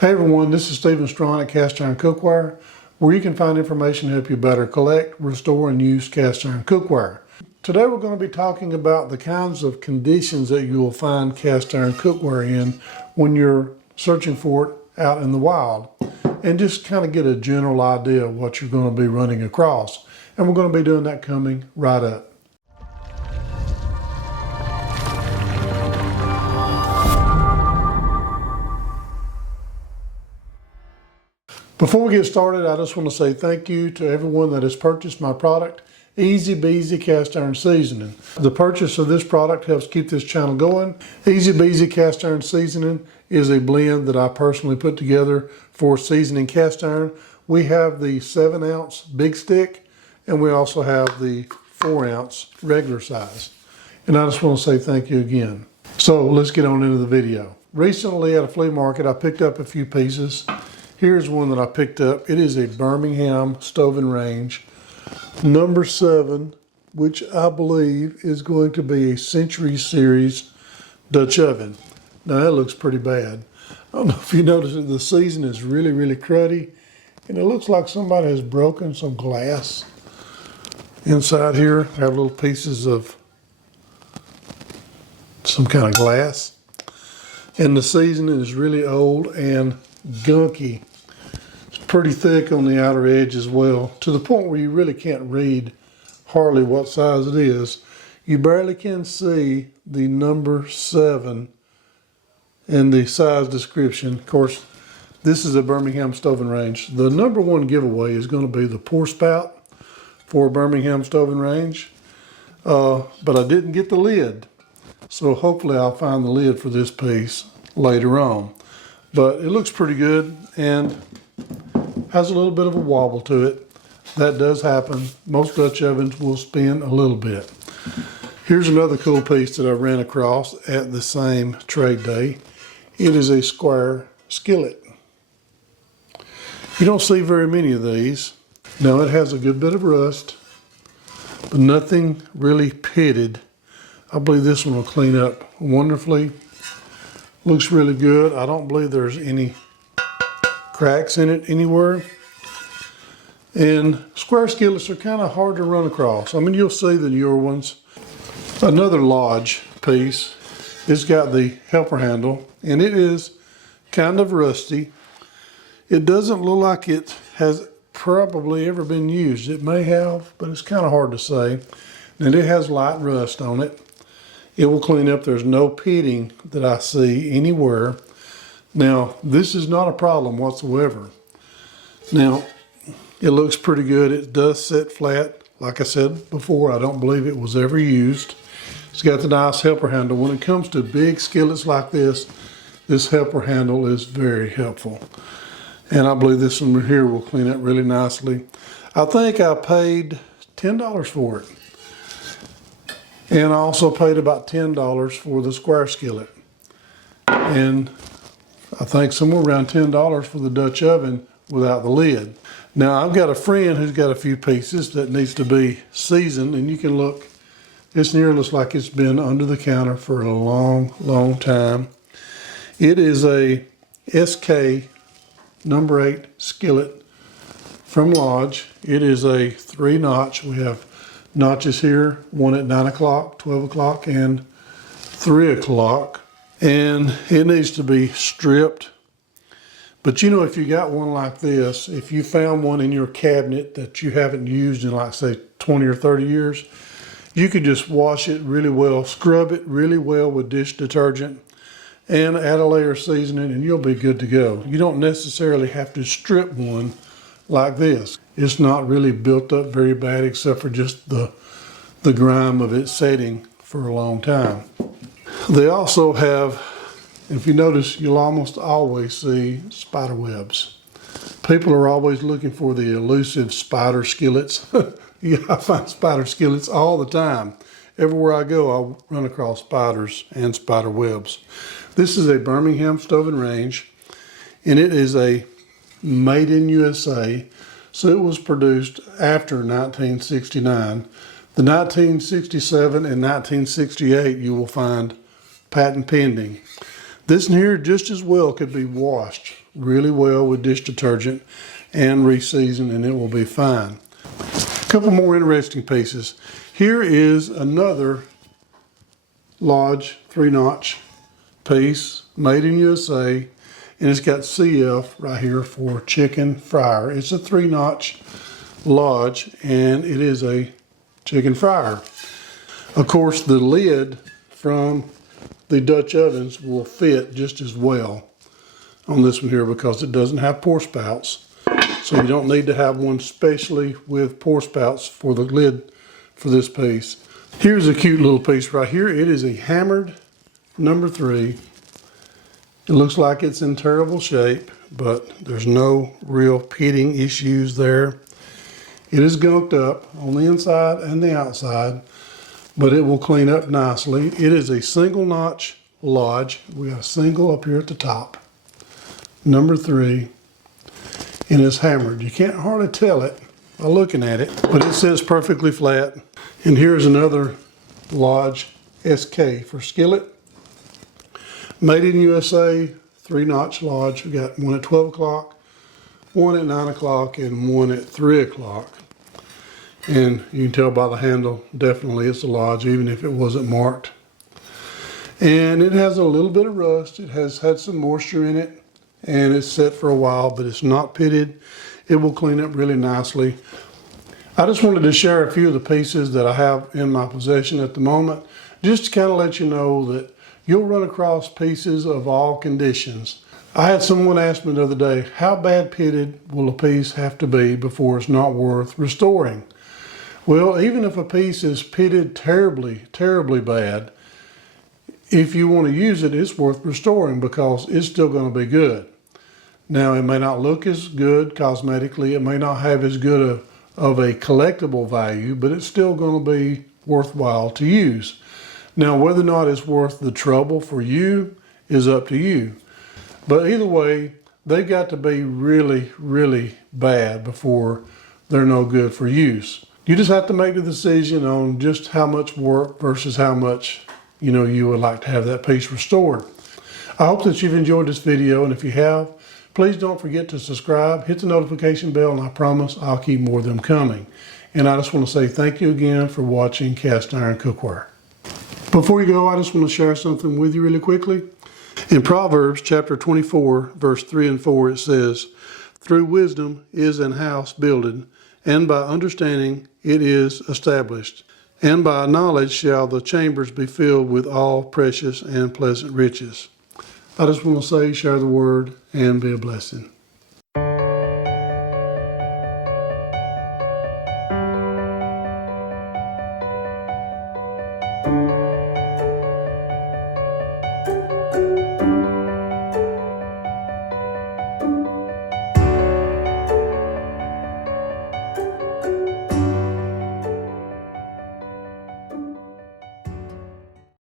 Hey everyone, this is Stephen Strawn at Cast Iron Cookware, where you can find information to help you better collect, restore, and use cast iron cookware. Today we're going to be talking about the kinds of conditions that you will find cast iron cookware in when you're searching for it out in the wild, and just kind of get a general idea of what you're going to be running across. And we're going to be doing that coming right up. Before we get started, I just want to say thank you to everyone that has purchased my product, Easy Beezy Cast Iron Seasoning. The purchase of this product helps keep this channel going. Easy Beezy Cast Iron Seasoning is a blend that I personally put together for seasoning cast iron. We have the 7-ounce big stick, and we also have the 4-ounce regular size. And I just want to say thank you again. So let's get on into the video. Recently at a flea market, I picked up a few pieces. Here's one that I picked up. It is a Birmingham stove and range, number 7, which I believe is going to be a Century Series Dutch oven. Now that looks pretty bad. I don't know if you notice that the season is really cruddy, and it looks like somebody has broken some glass. Inside here, I have little pieces of some kind of glass, and the seasoning is really old and gunky. Pretty thick on the outer edge as well, to the point where you really can't read hardly what size it is. You barely can see the number 7 in the size description. Of course, this is a Birmingham stove and range. The number 1 giveaway is going to be the pour spout for Birmingham stove and range, but I didn't get the lid, so hopefully I'll find the lid for this piece later on. But it looks pretty good and has a little bit of a wobble to it. That does happen. Most Dutch ovens will spin a little bit. Here's another cool piece that I ran across at the same trade day. It is a square skillet. You don't see very many of these. Now it has a good bit of rust, but nothing really pitted. I believe this one will clean up wonderfully. Looks really good. I don't believe there's any cracks in it anywhere. And square skillets are kind of hard to run across. I mean, you'll see the newer ones. Another Lodge piece, it's got the helper handle, and it is kind of rusty. It doesn't look like it has probably ever been used. It may have, but it's kind of hard to say. And it has light rust on it. It will clean up. There's no pitting that I see anywhere. Now, this is not a problem whatsoever. Now, it looks pretty good. It does sit flat. Like I said before, I don't believe it was ever used. It's got the nice helper handle. When it comes to big skillets like this helper handle is very helpful. And I believe this one here will clean up really nicely. I think I paid $10 for it. And I also paid about $10 for the square skillet. And I think somewhere around $10 for the Dutch oven without the lid. Now I've got a friend who's got a few pieces that needs to be seasoned, and you can look, this near looks like it's been under the counter for a long time. It is a SK number 8 skillet from Lodge. It is a 3-notch. We have notches here, one at 9 o'clock, 12 o'clock, and 3 o'clock. And it needs to be stripped. But you know, if you got one like this, if you found one in your cabinet that you haven't used in, like, say 20 or 30 years, you could just wash it really well, scrub it really well with dish detergent, and add a layer of seasoning, and you'll be good to go. You don't necessarily have to strip one like this. It's not really built up very bad, except for just the grime of it setting for a long time. They also have, if you notice, you'll almost always see spider webs. People are always looking for the elusive spider skillets. Yeah, I find spider skillets all the time. Everywhere I go, I'll run across spiders and spider webs. This is a Birmingham stove and range, and it is a made in USA. So it was produced after 1969. The 1967 and 1968 you will find patent pending. This one here just as well could be washed really well with dish detergent and reseason, and it will be fine. A couple more interesting pieces. Here is another Lodge 3-notch piece, made in USA, and it's got CF right here for chicken fryer. It's a 3-notch Lodge, and it is a chicken fryer. Of course, the lid from the Dutch ovens will fit just as well on this one here because it doesn't have pour spouts. So you don't need to have one specially with pour spouts for the lid for this piece. Here's a cute little piece right here. It is a hammered number 3. It looks like it's in terrible shape, but there's no real pitting issues there. It is gunked up on the inside and the outside, but it will clean up nicely. It is a single notch Lodge. We got a single up here at the top, number 3, and it's hammered. You can't hardly tell it by looking at it, but it sits perfectly flat. And here's another Lodge SK for Skillet. Made in USA, 3-notch Lodge. We got one at 12 o'clock, one at 9 o'clock, and one at 3 o'clock. And you can tell by the handle, definitely it's a Lodge, even if it wasn't marked. And it has a little bit of rust. It has had some moisture in it, and it's set for a while, but it's not pitted. It will clean up really nicely. I just wanted to share a few of the pieces that I have in my possession at the moment, just to kind of let you know that you'll run across pieces of all conditions. I had someone ask me the other day, how bad pitted will a piece have to be before it's not worth restoring? Well, even if a piece is pitted terribly, terribly bad, if you want to use it, it's worth restoring because it's still going to be good. Now, it may not look as good cosmetically. It may not have as good of a collectible value, but it's still going to be worthwhile to use. Now, whether or not it's worth the trouble for you is up to you. But either way, they've got to be really, really bad before they're no good for use. You just have to make the decision on just how much work versus how much, you would like to have that piece restored. I hope that you've enjoyed this video, and if you have, please don't forget to subscribe, hit the notification bell, and I promise I'll keep more of them coming. And I just want to say thank you again for watching Cast Iron Cookware. Before you go, I just want to share something with you really quickly. In Proverbs chapter 24, verse 3 and 4, it says, "Through wisdom is an house builded, and by understanding it is established. And by knowledge shall the chambers be filled with all precious and pleasant riches." I just want to say, share the word and be a blessing.